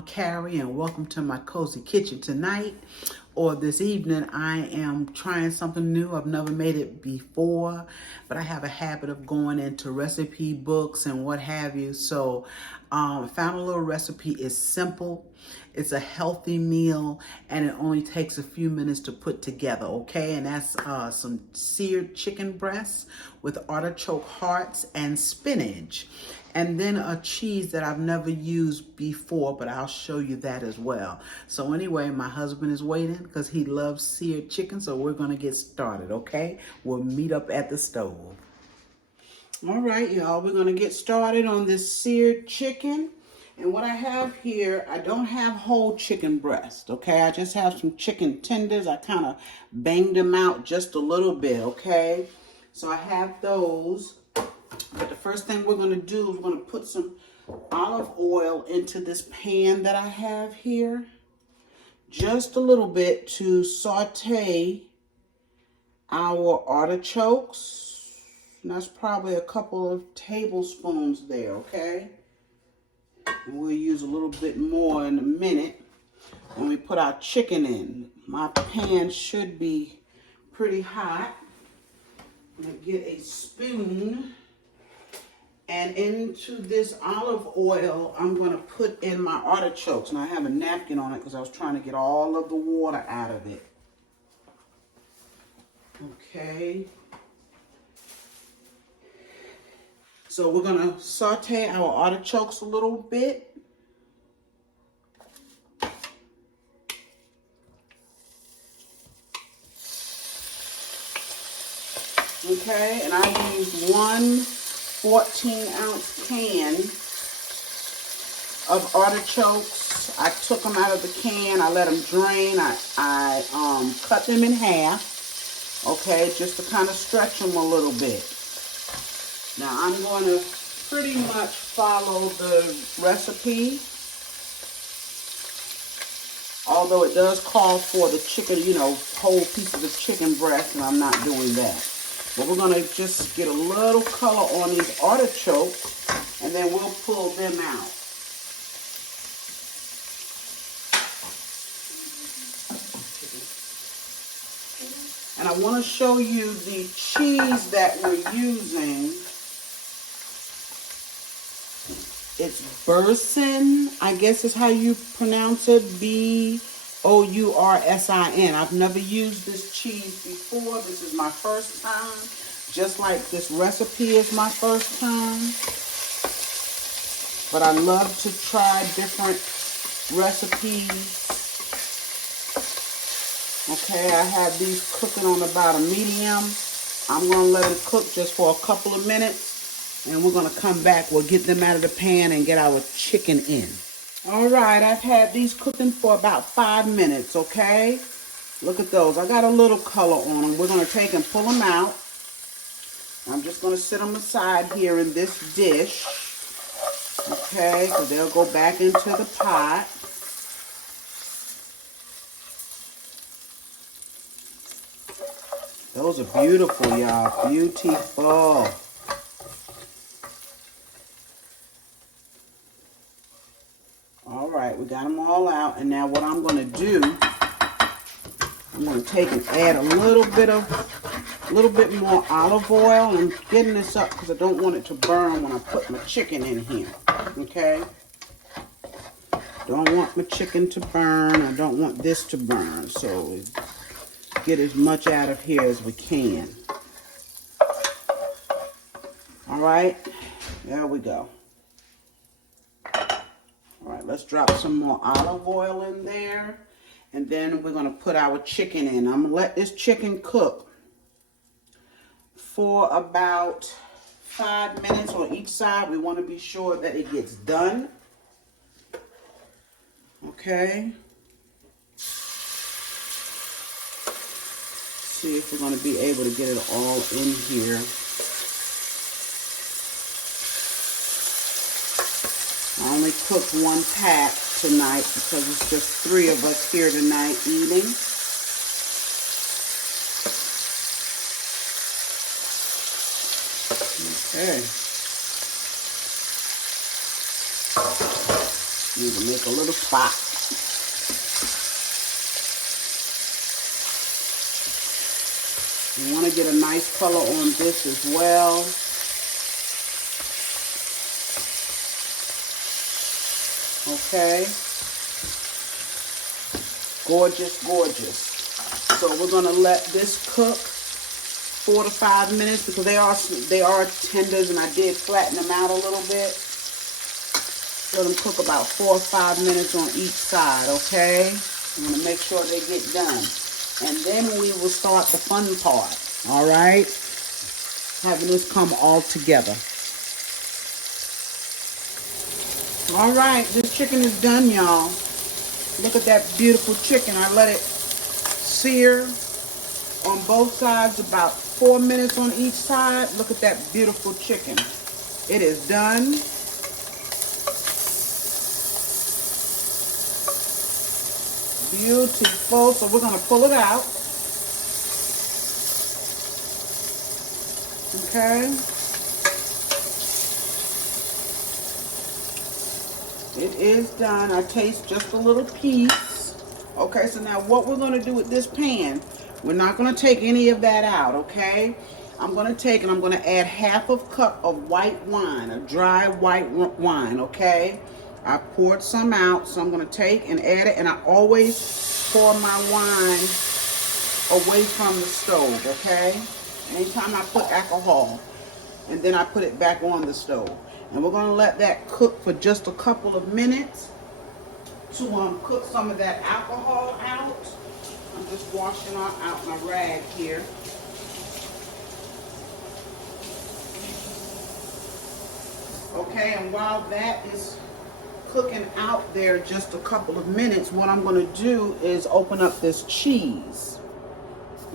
I'm Carrie, and welcome to my cozy kitchen. Tonight or this evening, I am trying something new. I've never made it before, but I have a habit of going into recipe books and what have you. So found a little recipe. It's simple. It's a healthy meal, and it only takes a few minutes to put together, okay? And that's some seared chicken breasts with artichoke hearts and spinach. And then a cheese that I've never used before, but I'll show you that as well. So anyway, my husband is waiting because he loves seared chicken, so we're gonna get started, okay? We'll meet up at the stove. All right, y'all, we're gonna get started on this seared chicken. And what I have here, I don't have whole chicken breast, okay? I just have some chicken tenders. I kind of banged them out just a little bit, okay? So I have those. But the first thing we're going to do is we're going to put some olive oil into this pan that I have here. Just a little bit to saute our artichokes. And that's probably a couple of tablespoons there, okay? And we'll use a little bit more in a minute when we put our chicken in. My pan should be pretty hot. I'm going to get a spoon. And into this olive oil, I'm going to put in my artichokes. And I have a napkin on it because I was trying to get all of the water out of it. Okay. So we're going to saute our artichokes a little bit. Okay, and I use one 14-ounce can of artichokes. I took them out of the can. I let them drain. I cut them in half, okay, just to kind of stretch them a little bit. Now I'm going to pretty much follow the recipe, although it does call for the chicken, you know, whole pieces of chicken breast, and I'm not doing that. But we're going to just get a little color on these artichokes, and then we'll pull them out. And I want to show you the cheese that we're using. It's Boursin, I guess is how you pronounce it, Boursin. I've never used this cheese before. This is my first time. Just like this recipe is my first time. But I love to try different recipes. Okay, I have these cooking on about a medium. I'm going to let them cook just for a couple of minutes. And we're going to come back. We'll get them out of the pan and get our chicken in. All right, I've had these cooking for about 5 minutes, okay? Look at those. I got a little color on them. We're going to take and pull them out. I'm just going to set them aside here in this dish, okay? Because they'll go back into the pot. Those are beautiful, y'all. Beautiful. We got them all out, and now what I'm going to do, I'm going to take and add a little bit more olive oil. I'm getting this up because I don't want it to burn when I put my chicken in here, okay? Don't want my chicken to burn. I don't want this to burn, so we get as much out of here as we can. All right, there we go. All right, let's drop some more olive oil in there. And then we're going to put our chicken in. I'm going to let this chicken cook for about 5 minutes on each side. We want to be sure that it gets done. Okay. See if we're going to be able to get it all in here. I only cooked one pack tonight because it's just 3 of us here tonight eating. Okay. Need to make a little spot. You want to get a nice color on this as well. Okay. Gorgeous, gorgeous. So we're going to let this cook 4 to 5 minutes because they are tenders, and I did flatten them out a little bit. Let them cook about 4 or 5 minutes on each side, okay? I'm going to make sure they get done. And then we will start the fun part, all right? Having this come all together. All right, this chicken is done, y'all. Look at that beautiful chicken. I let it sear on both sides about 4 minutes on each side. Look at that beautiful chicken. It is done. Beautiful. So we're going to pull it out. Okay. It is done. I taste just a little piece. Okay, so now what we're going to do with this pan, we're not going to take any of that out, okay? I'm going to take and I'm going to add half a cup of white wine, a dry white wine, okay? I poured some out, so I'm going to take and add it, and I always pour my wine away from the stove, okay? Anytime I put alcohol, and then I put it back on the stove. And we're going to let that cook for just a couple of minutes to cook some of that alcohol out. I'm just washing out my rag here. Okay, and while that is cooking out there just a couple of minutes, what I'm going to do is open up this cheese.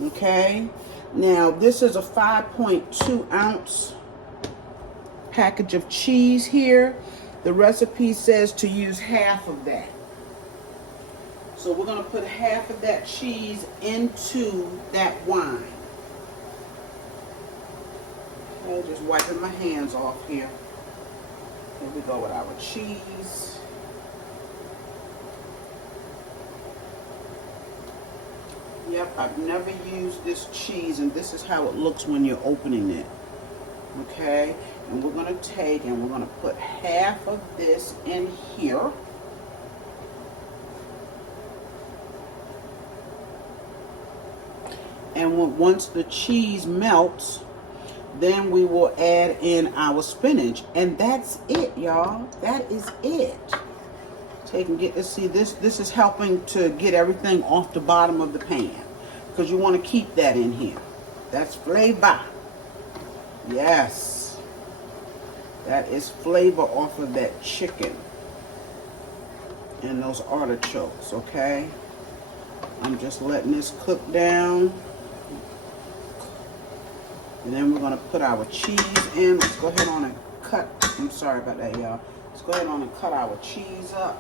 Okay, now this is a 5.2 ounce package of cheese here. The recipe says to use half of that. So we're going to put half of that cheese into that wine. Okay, just wiping my hands off here. Here we go with our cheese. Yep, I've never used this cheese, and this is how it looks when you're opening it. Okay, and we're going to take and we're going to put half of this in here. And once the cheese melts, then we will add in our spinach. And that's it, y'all. That is it. Take and get to see this. This is helping to get everything off the bottom of the pan, because you want to keep that in here. That's flavor. Yes. That is flavor off of that chicken and those artichokes, okay? I'm just letting this cook down. And then we're going to put our cheese in. Let's go ahead on and cut. I'm sorry about that, y'all. Let's go ahead on and cut our cheese up.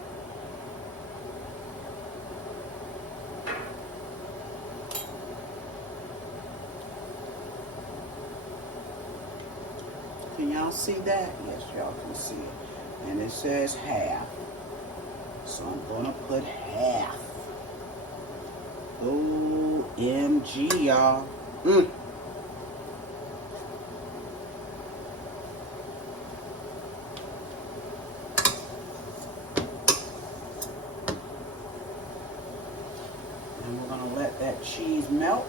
Can y'all see that? Yes, y'all can see it. And it says half. So I'm going to put half. OMG, y'all. And we're going to let that cheese melt.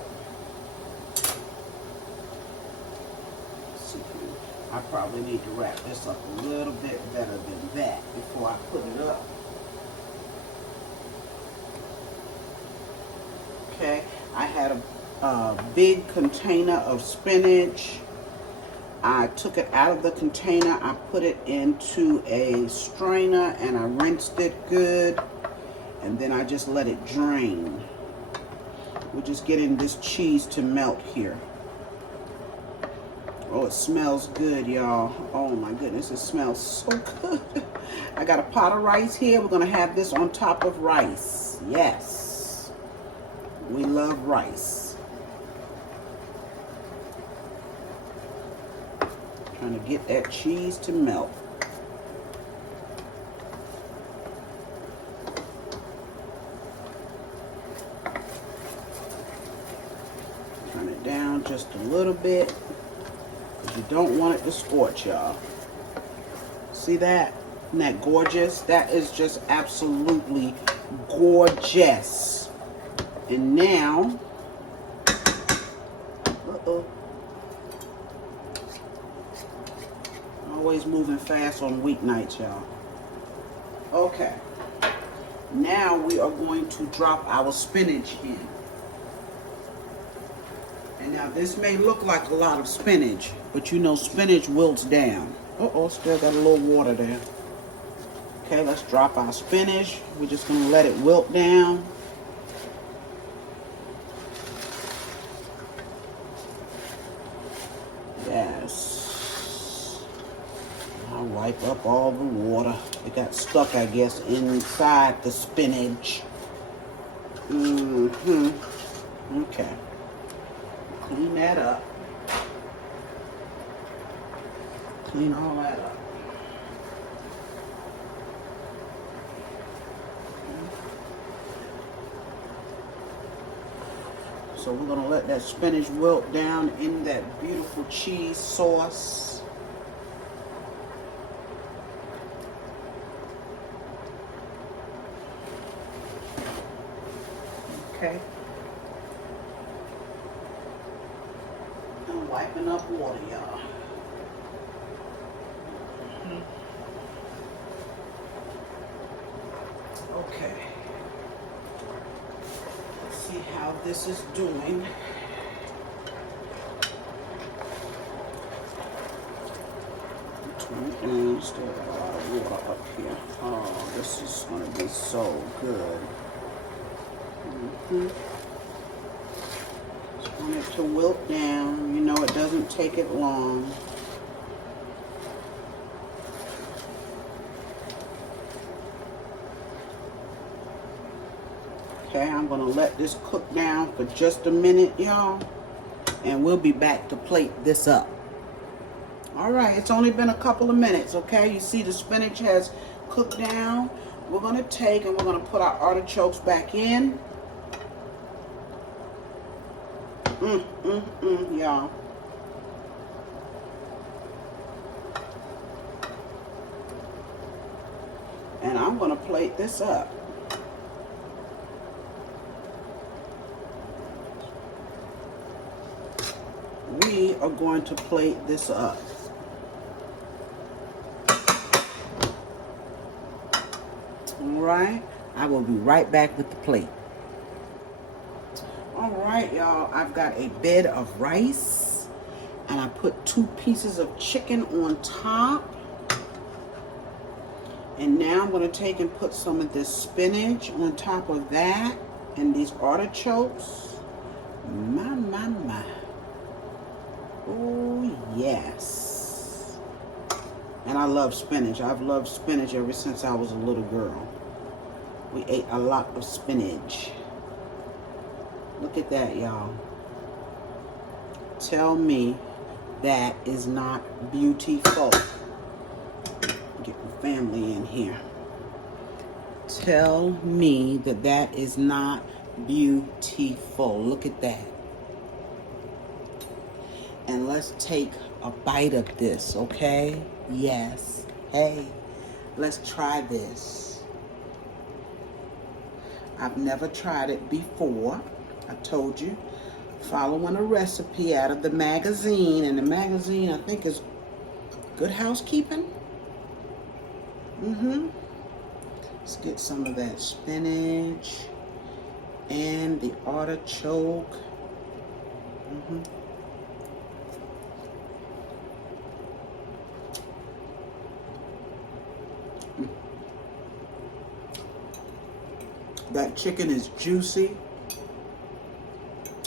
I probably need to wrap this up a little bit better than that before I put it up. Okay, I had a big container of spinach. I took it out of the container. I put it into a strainer and I rinsed it good. And then I just let it drain. We're just getting this cheese to melt here. Oh, it smells good, y'all. Oh my goodness, it smells so good. I got a pot of rice here. We're gonna have this on top of rice. Yes, we love rice. Trying to get that cheese to melt. just a little bit, because you don't want it to scorch, y'all. See that? Isn't that gorgeous? That is just absolutely gorgeous. And now, always moving fast on weeknights, y'all. Okay. Now we are going to drop our spinach in. And now this may look like a lot of spinach, but you know spinach wilts down. Still got a little water there. Okay, let's drop our spinach. We're just gonna let it wilt down. Yes. I'll wipe up all the water. It got stuck, I guess, inside the spinach. Okay. Clean that up. Clean all that up. So we're going to let that spinach wilt down in that beautiful cheese sauce. Okay. I'm wiping up water, y'all. Okay. Let's see how this is doing. Still got a lot of water up here. Oh, this is going to be so good. Just want it to wilt down. You know, it doesn't take it long. Okay, I'm going to let this cook down for just a minute, y'all. And we'll be back to plate this up. All right, it's only been a couple of minutes, okay? You see the spinach has cooked down. We're going to take and we're going to put our artichokes back in. Y'all. And I'm going to plate this up. We are going to plate this up. All right, I will be right back with the plate. All right, y'all, I've got a bed of rice and I put 2 pieces of chicken on top. And now I'm going to take and put some of this spinach on top of that and these artichokes. My. Oh, yes. And I love spinach. I've loved spinach ever since I was a little girl. We ate a lot of spinach. Look at that, y'all. Tell me that is not beautiful. Get my family in here. Tell me that that is not beautiful. Look at that. And let's take a bite of this, okay? Yes. Hey, let's try this. I've never tried it before. I told you, following a recipe out of the magazine, and the magazine I think is Good Housekeeping. Let's get some of that spinach and the artichoke. That chicken is juicy.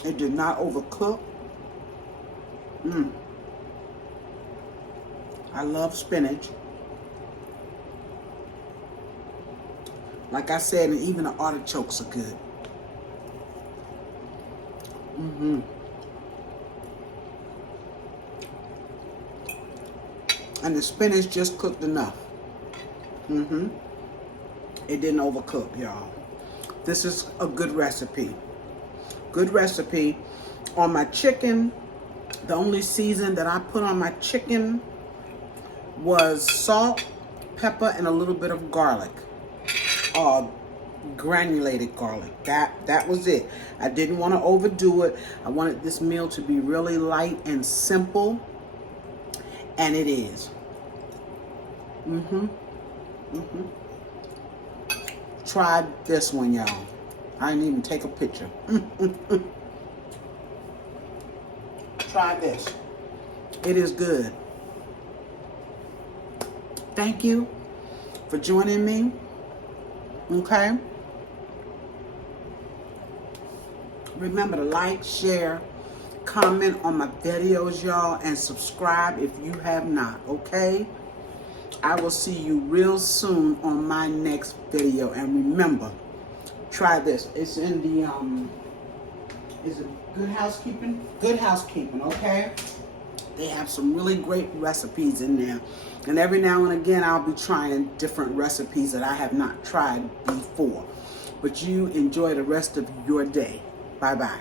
It did not overcook. I love spinach. Like I said, and even the artichokes are good. And the spinach just cooked enough. It didn't overcook, y'all. This is a good recipe. Good recipe. On my chicken, The only season that I put on my chicken was salt, pepper, and a little bit of garlic. Granulated garlic. That was it. I didn't want to overdo it. I wanted this meal to be really light and simple, and it is. Try this one, y'all. I didn't even take a picture. Try this. It is good. Thank you for joining me. Okay? Remember to like, share, comment on my videos, y'all, and subscribe if you have not, okay? I will see you real soon on my next video. And remember, try this. It's in the, is it Good Housekeeping? Good Housekeeping, okay? They have some really great recipes in there. And every now and again, I'll be trying different recipes that I have not tried before. But you enjoy the rest of your day. Bye-bye.